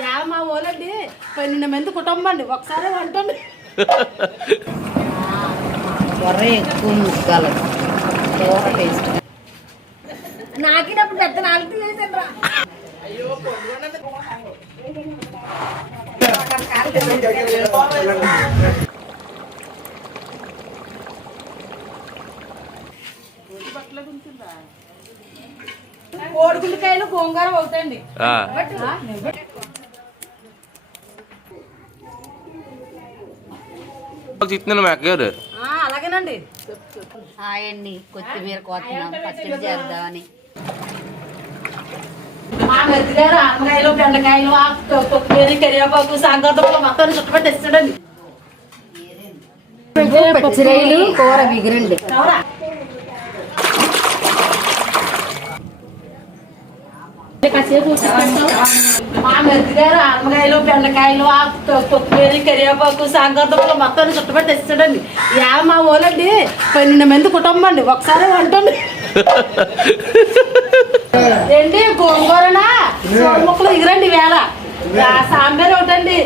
Yeah మా ఊళ్ళండి పన్నెండు మంది కుటుంబం అండి ఒకసారి వంటండి కూర ఎక్కువ ముక్కగలదు కూర టేస్ట్ నాకినప్పుడు పెద్ద నాలుగు లేదండి రా. కోడిగుండకాయలు గోంగూర అవుతాయండి. ఆ, చిత్తున్నాను మా అక్కగారు. అలాగేనండి. హాయ్ అండి కొత్తిమీర కోతున్నాం పచ్చడి చేద్దామని. మా మెద్దిగారు ఆనకాయలు బెండకాయలు కొత్తిమీర కరివేపాకు సాంగర్దంలో మొత్తం చుట్టుపట్టి ఇస్తాడండి పచ్చిరాయలు కూర బిగిరండి. కాసేపు మా మెద్దిగారు ఆనకాయలు బెండకాయలు ఆ కొత్తిమీర కరివేపాకు సాంగర్దంలో మొత్తం చుట్టుపట్టి తెచ్చాడండి యా మా ఊళ్ళండి పన్నెండు మంది కుటుంబం అండి ఒకసారి వంటండి ఏంటి గోంగూరనా ముక్కలు ఎగిరండి వేళ సాంబార్ ఒకటండి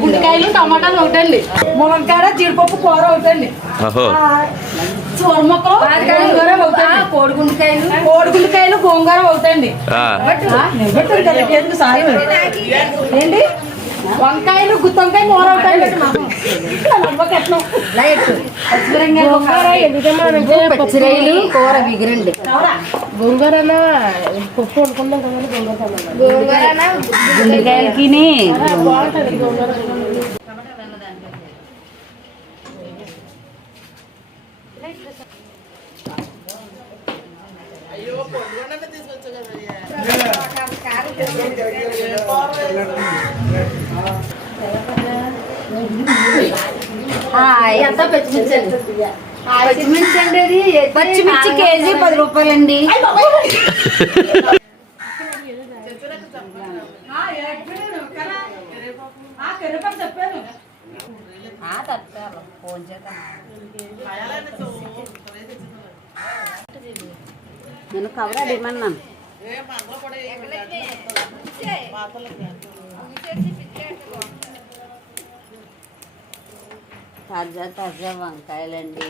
గుండెకాయలు టమాటాలు ఒకటండి. ములంకాయ జీడిపప్పు కూర ఒకటండి. ఒకటండి కోడిగుండకాయలు కోడిగుండకాయలు గోంగూర ఆ, ఏంటి? వంకాయలు గుత్తొంకాయ నమ్మకట్నం పచ్చిరాయలు కూర బిగిరండి. గుండెకాయలకి హాయ్ ఎంత పచ్చిమిర్చి అండి అది పచ్చిమిర్చి కేజీ పది రూపాయలండి. నేను కవర్ అడిగమన్నాను. తాజా తాజా వంకాయలండి.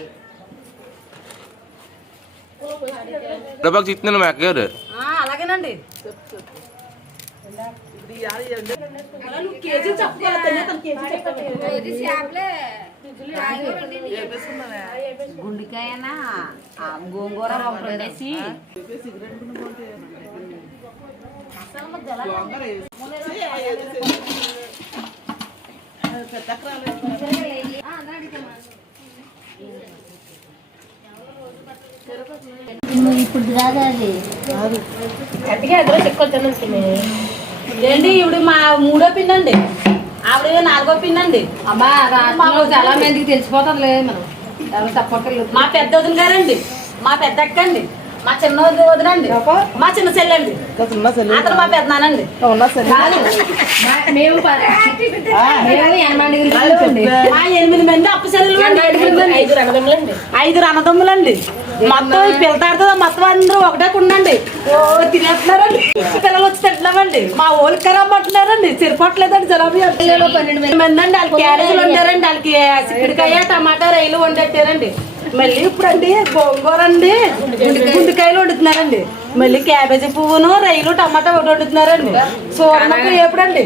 కరివేపాకు చిత్తున్నాను మా అక్కగారు. అలాగేనండి. కేజీ తినేతాను కేజీ చెప్తాను గుండికాయనా? గోంగూర ఒకటి వండేసి ఇప్పుడు కాదు అది ఏంటి ఇప్పుడు మా మూడో పిన్నండి. ఆవిడ నాలుగో పిన్నండి అమ్మా రాష్ట్రంలో చాలా మందికి తెలిసిపోతుంది మనం. ఎవరు తప్పక్కర్లేదు మా పెద్ద వదిన గారండి. మా పెద్ద అక్క అండి మా చిన్న వదిన వదినండి. మా చిన్న చెల్లండి. అతను మా పెద్దనానండి. మేము మా ఎనిమిది మంది అప్పు చెల్లెలు ఐదు రణదమ్ములండి ఐదు రణదమ్ములండి మొత్తం ఈ పిల్లతాడుతో మొత్తం అందరూ ఒకటే ఉండండి ఓ. తినేస్తున్నారండి. పిల్లలు వచ్చి తింటున్నామండి. మా ఊరికి రమ్మంటున్నారండి సరిపోవట్లేదండి జలాబీ పన్నెండు మంది. అండి వాళ్ళకి క్యారేజీలు వండారండి వాళ్ళకి చిక్కుడుకాయ టమాటా రైలు వండెట్టారండి. మళ్ళీ ఇప్పుడు అండి గోంగూర అండి గుండెకాయలు వండుతున్నారండి. మళ్ళీ క్యాబేజీ పువ్వును రైలు టమాటా ఒకటి వండుతున్నారండి. సూర్ణకు ఎప్పుడండి?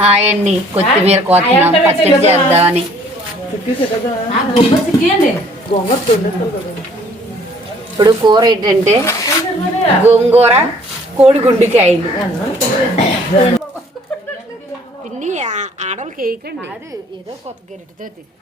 హాయ్ అండి కొత్తిమీర కోతున్నాం పచ్చడి చేద్దామని. ఇప్పుడు కూర ఏంటంటే గోంగూర కోడి గుండెకాయలు పిన్ని ఆడవాళ్ళకి వేయకండి. అది ఏదో కొత్త గరిటతో తీయరా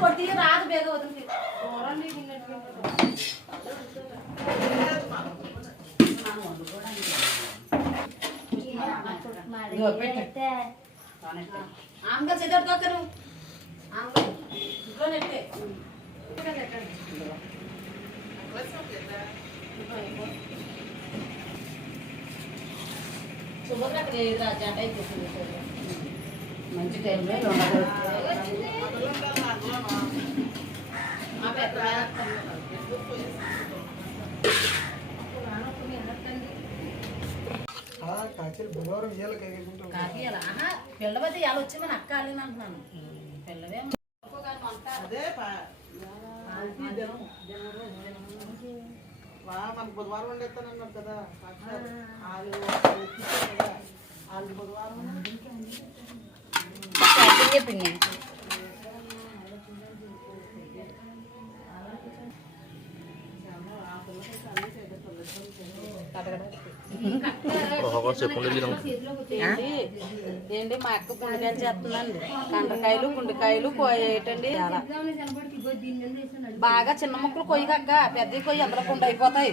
కొట్టి రాదు బేగ వదిలికి ఆమెగా చెదడుకోకరు ఇంట్లో నెట్టే మంచి టైంలో పిల్లవైతే ఇవాళ వచ్చి మన అక్క అల్లిన అంటున్నాను. పిల్లవే అదే మనకు బుధవారం వండేస్తానన్నారు కదా సాక్షాత్. వాళ్ళు ఎక్కించారు కదా వాళ్ళు బుధవారం ఒక ఏంటి ఏంటి మా అక్క గుండెకాయలు చేస్తుందండి. కండకాయలు గుండెకాయలు కోయేటండి బాగా చిన్న ముక్కలు కొయ్యకక్క పెద్ద కొయ్యి అందరూ కుండ అయిపోతాయి.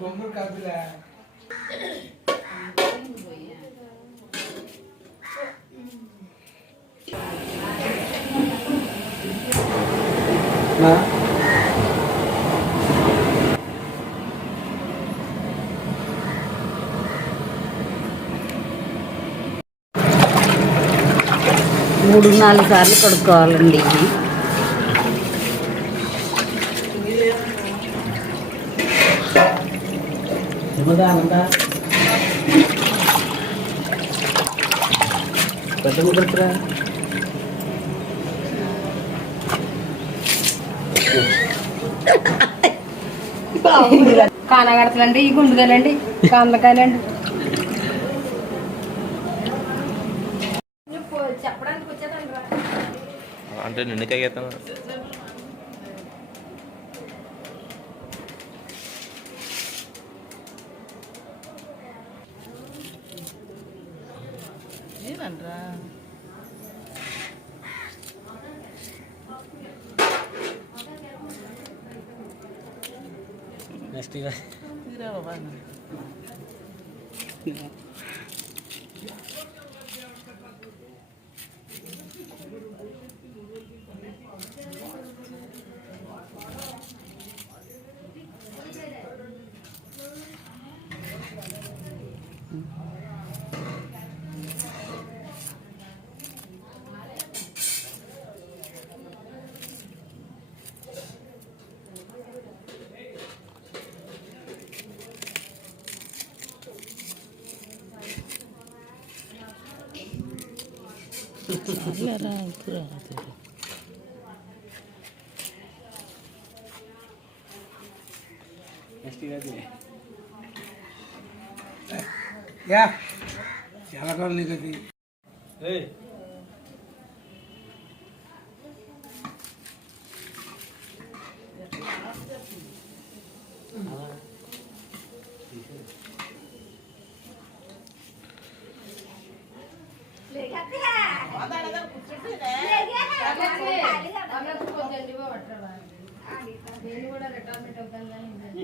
గొంగురు కాదులే. మూడు నాలుగు సార్లు కడుక్కోవాలండి ఇది. కానగడతలండి ఈ గుండుగాలండి చెప్పడానికి వచ్చేదండి అంటే నిన్నకాయ చేస్తాను యా చాలా కాలం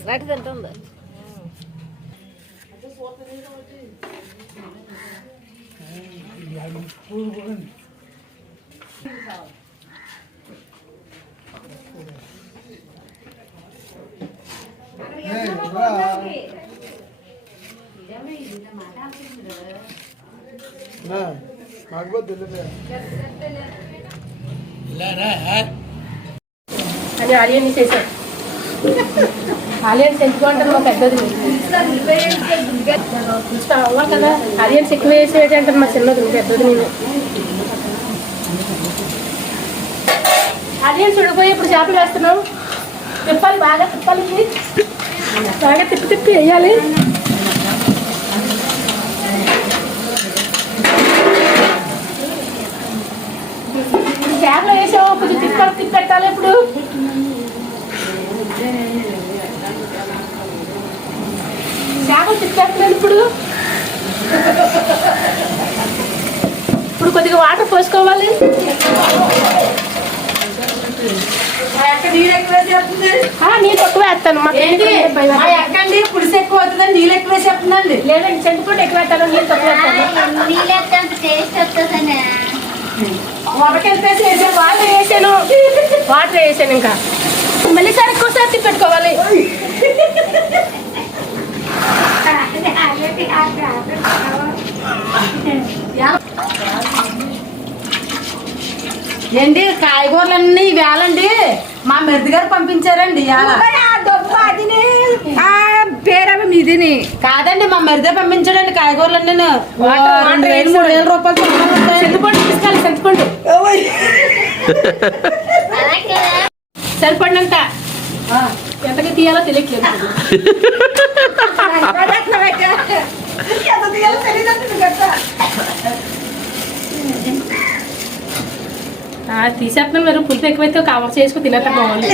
నీకు తింటుంది. అని ఆలియన్ చేశారు ఆలియన్స్ ఎందుకు అంటారు మా పెద్దది. అవ్వాలి కదా. ఆలియన్స్ ఎక్కువ వేసేది అంటారు మా చిన్నది పెద్దది నేను ఆలియన్స్ ఉడిపోయి ఇప్పుడు చేపలు వేస్తున్నాం. తిప్పాలి బాగా తిప్పాలి. బాగా తిప్పి తిప్పి వేయాలి. చేపలు వేసాము కొంచెం తిప్పాలి తిప్పెట్టాలి ఇప్పుడు. చేపలు తిప్పేస్తున్నాను ఇప్పుడు. ఇప్పుడు కొద్దిగా వాటర్ పోసుకోవాలి. నీళ్ళు ఎక్కువ వేస్తాను. ఎక్కండి పులుసు ఎక్కువ అవుతుందని నీళ్ళు ఎక్కువ వేసేస్తుందండి. లేదండి చెంటుకుంటే ఎక్కువ వేస్తాను నీళ్ళు తక్కువ వరకెళ్ళేసి వేసాను వాటర్ వేసాను. వాటర్ వేసాను ఇంకా. మళ్ళీ సార్ ఎక్కువసారి తిప్పి పెట్టుకోవాలి ఏంటి కాయగూరలన్నీ వేలండి మా మెరుది గారు పంపించారండి పేరవి మీదిని. కాదండి మా మెరుదే పంపించాడండి కాయగూరలన్నీ. రెండు వేలు మూడు వేల రూపాయలు. చింతపండు తీసుకోవాలి చింతపండు. సరిపడినంత. ఎంతగా తీయాలో తెలియట్లేదు. తీసేస్తున్నాం మీరు పులుపు ఎక్కువైతే కవర్ చేసుకుని తినేస్తాం బాగుంది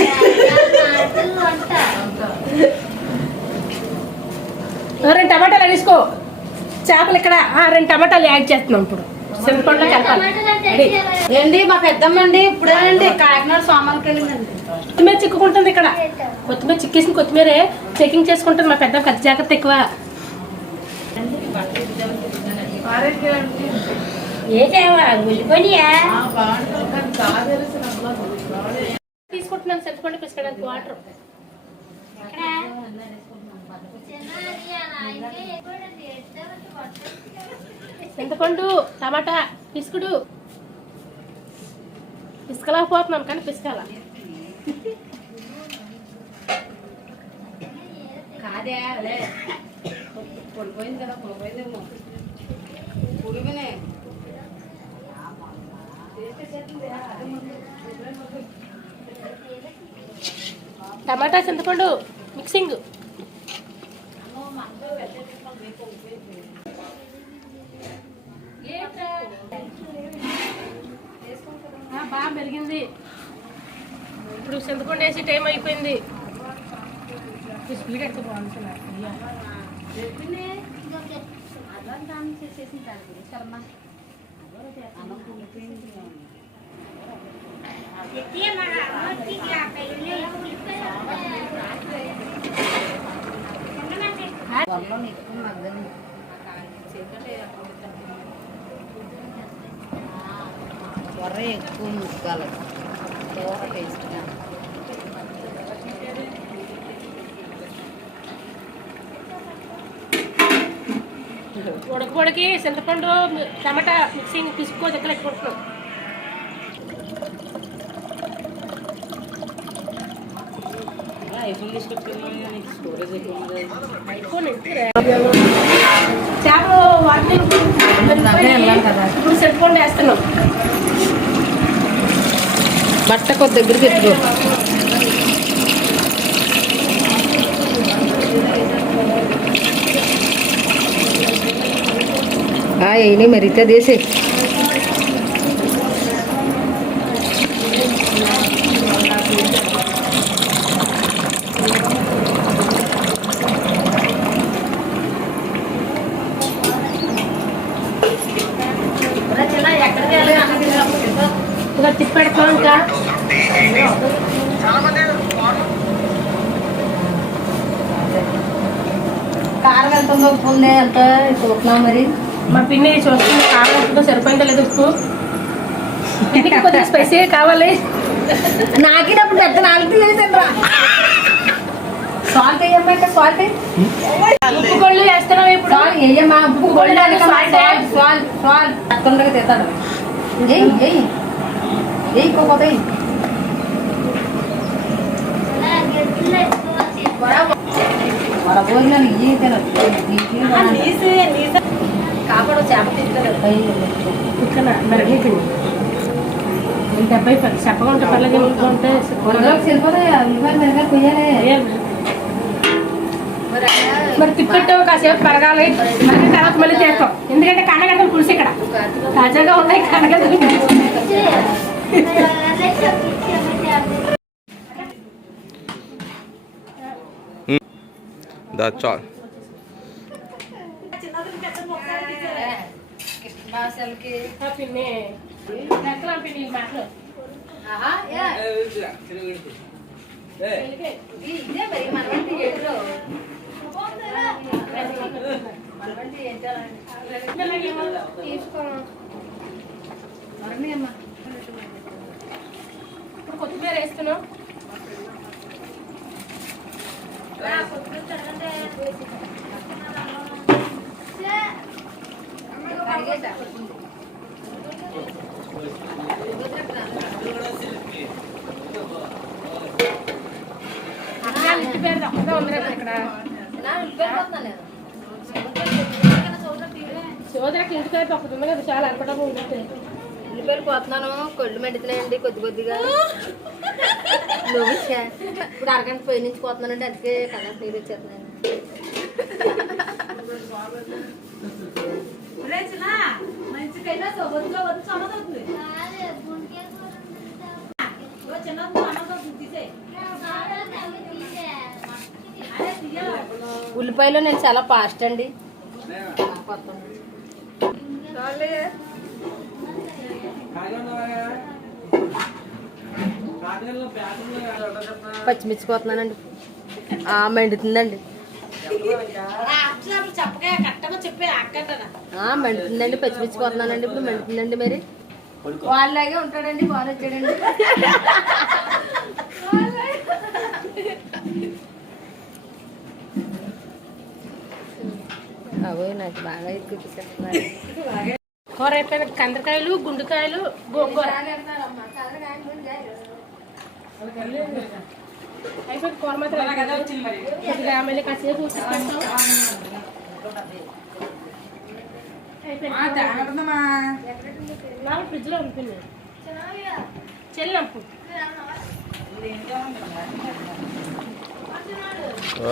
రెండు టమాటాలు వేసుకో చేపలు ఇక్కడ ఆ, రెండు టమాటాలు యాడ్ చేస్తున్నాం ఇప్పుడు. చింతపండులో కలపాలి. ఏంటి? మా పెద్దమ్మ అండి ఇప్పుడేనండి కాకినాడ సోమాలకి వెళ్ళిందండి. కొత్తిమీర చిక్కుకుంటుంది ఇక్కడ. కొత్తిమీర చిక్కేసిన కొత్తిమీరే. చెకింగ్ చేసుకుంటుంది. మా పెద్ద ఖర్చు జాగ్రత్త ఎక్కువ. తీసుకుంటున్నాను చింతపండు పిసకడానికి వాటర్. చింతపండు టమాటా పిసుకుడు. పిసకలేకపోతున్నాను కానీ పిసకాల? కాదే లే. పొడిపోయింది కదా పొడిపోయిందేమో. పొడిపోయినాయి టమాటా చింతపండు మిక్సింగ్. బాగా పెరిగింది ఇప్పుడు చింతపండు వేసి టైం అయిపోయింది. క్రిస్పీగా అయితే బాగుంటుంది కూర ఎక్కువ ముగ్గాలి కూర టేస్ట్గా ఉడకబొడికి చింతపండు టమాటా మిక్సింగ్ పిసుకో దగ్గర పెట్టుకుంటున్నాం. చేపలు వాటిని ఇప్పుడు చింతపండు వేస్తున్నాం. బట్ట కొద్ది దగ్గర పెట్టుకో అయినాయి మరితే దేశే ఇలా తిప్పెడతాం ఇంకా కారం ఎంత ఉందో ఉప్పు ఉంది ఎంత చూస్తున్నాం మరి? మా పిన్ని చూస్తుంది ఎంతో సరిపోయిందో లేదు ఉప్పు? పిన్నికి కొద్దిగా స్పైసీ కావాలి. నాకేటప్పుడు పెద్ద నాలుగు లేదండ్రా సాల్ట్ వేయమ్మంటే సాల్ట్ ఉప్పు గొళ్ళు వేస్తున్నాం ఇప్పుడు? సాల్ట్ వేయమ్మా ఉప్పు గోల్డ్ సాల్ట్ సాల్ట్. సాల్ట్ తొందరగా తెస్తాడు ఏయ్ ఏయ్. ఏయ్ ఇంకొకటి ఏయ్. కాపాడు చేప తింటారు పర్లేదు ఉంటే కొయ్యాలి మరి తిప్పెట్టు కాసేపు పెరగాలి మళ్ళీ తర్వాత మళ్ళీ చేస్తాం. ఎందుకంటే కన్నగడ్డలు పులుసు ఇక్కడ. తాజాగా ఉన్నాయి కన్నగడ్డలు దా చాలు భాషలకి ఆ పిన్ని లెక్కలు ఆ పిన్ని ఈ మాటలు ఇదే మరి మనవంటి ఏడులో మనవంటి తీసుకో మరణి అమ్మా ఇప్పుడు కొత్తిమీర వేస్తున్నాం సోదరికి ఇంటి పేరు ఉంది కదా చాలా అనుకోవడం ఉంటుంది. ఉల్లిపాయలు పోతున్నాను. కొళ్ళు మండుతున్నాయండి కొద్ది కొద్దిగా. నవ్వుచ్చా. ఇప్పుడు అరగంట పోయి నుంచి పోతున్నానండి అందుకే కళ్ళ నీరు వచ్చేస్తున్నాను. ఉల్లిపాయలు నేను చాలా ఫాస్ట్ అండి. పచ్చిమిర్చి పోతున్నానండి ఆ, మండుతుందండి. మండుతుందండి పచ్చిమిర్చి పోతున్నానండి ఇప్పుడు మండుతుందండి మరి. వాళ్ళలాగే ఉంటాడండి బాగా వచ్చాడండి. అవో నాకు బాగా ఎక్కువ చెప్తున్నాను కూర అయిపోయిన కందకాయలు గుండుకాయలు గోంగూర. అయిపోయింది కూర మాత్రం. కొద్దిగా మళ్ళీ కాసేపు తిప్పేస్తాం. అయిపోయింది. నాలుగు ఫ్రిడ్జ్లో ఉంటుంది చెల్లంపు. ఓ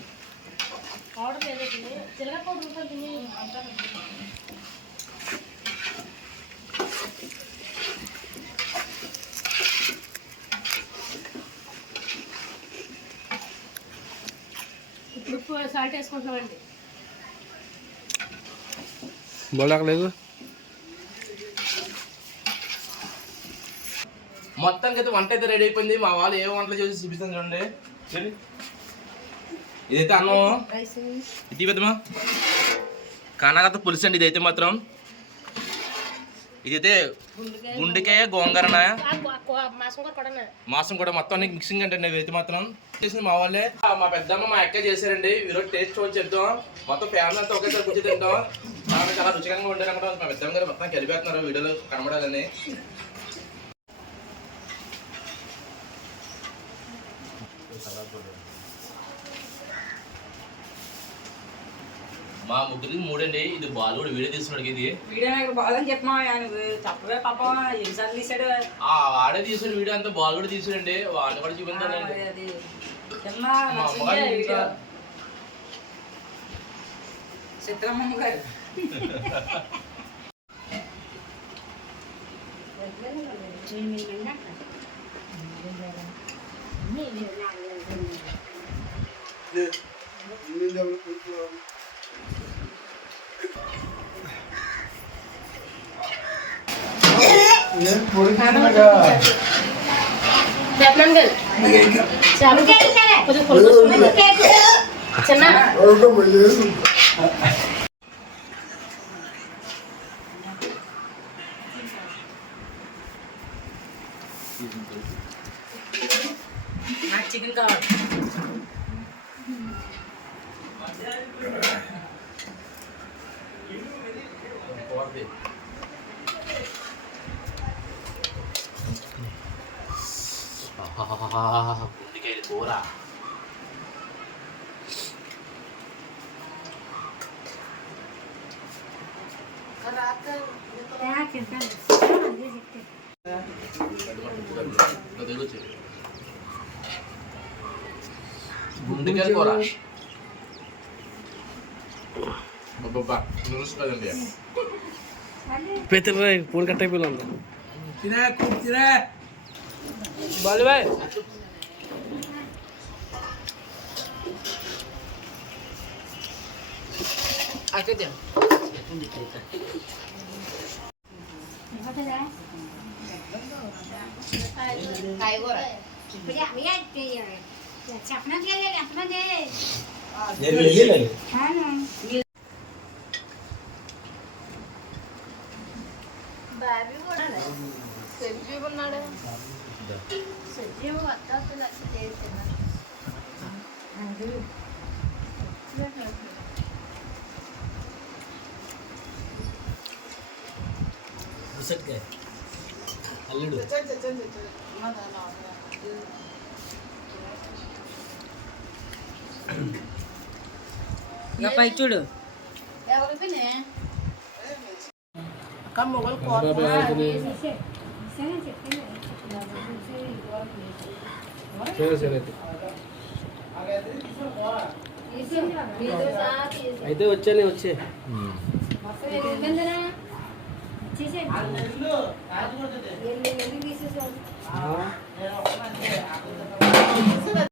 ఇప్పుడు ఉప్పు సాల్ట్ వేసుకుంటున్నామండి బోలాకలేదు మొత్తానికి అయితే వంట అయితే రెడీ అయిపోయింది. మా వాళ్ళు ఏ వంటలు చేసి చూపిస్తుంది చూడండి. చూడండి. ఇదైతే అన్నం ఇది పెద్దమా కానాగత పులుసు అండి ఇదైతే మాత్రం. ఇదైతే గుండెకాయ గోంగరన? మాసం కూడా మొత్తం అన్ని మిక్సింగ్ అంటే ఇదైతే మాత్రం. చేసింది మా వాళ్ళే. మా పెద్దమ్మ మా అక్క చేశారండి. ఈరోజు టేస్ట్ చూసి చెప్తాం మొత్తం ఫ్యామిలీ అంతా ఒకేసారి కూర్చొని తింటాం. చాలా చాలా రుచికరంగా ఉండారు అక్కడ మా పెద్దమ్మ గారు మొత్తం కలిపేస్తున్నారు వీడియోలో కనబడాలని. మా ముగ్గురికి మూడండి ఇది బాలు కూడా వీడియో తీస్తున్నాడు ఇది వీడియో నాకు బాగాలని చెప్పమా నువ్వు చెప్పవే పాపం ఎన్నిసార్లు తీసాడు ఆ వాడే తీసాడు వీడియో అంతా బాలు కూడా తీసాడండి వాడిని కూడా చూపించాలండి అది చిన్న మా అమ్మగారు వీడియో చూపించా. చిత్రమ్మ గారు చెప్పండి గారు గుండెకాయలు కూర బాబా నూరుసు కదండి పెద్దరా ఫోన్ కట్ అయిపోయింది తినే తినే బాలు బాయ్ చెప్పడానికి ఎంతమంది బాబీ కూడా సంజీవ్ ఉన్నాడు సంజీవ్ వద్ద లక్ష చేస్తున్నా అల్లుడు తెచ్చండి తెచ్చండి తెచ్చండి ఇంకా పైకి చూడు. అయితే. అయితే వచ్చానే వచ్చే?